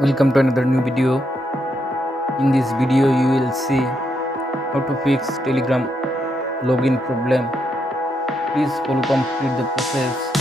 Welcome to another new video. In this video you will see how to fix Telegram login problem. Please follow complete the process.